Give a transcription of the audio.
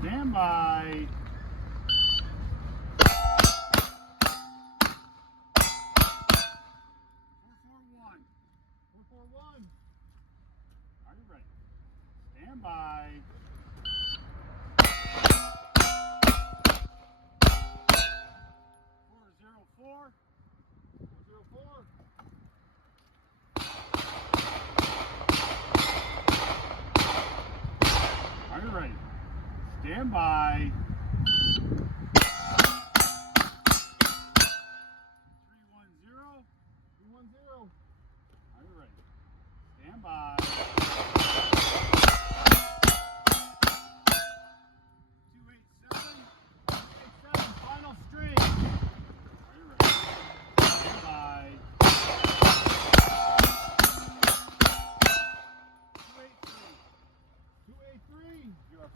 Stand by. 441. 441. Are you ready? Stand by. 404. 404. Are you ready? Stand by. 310. 310. Are you ready? Stand by. 287. 287. Final string. Are you ready? Stand by. 283. 283.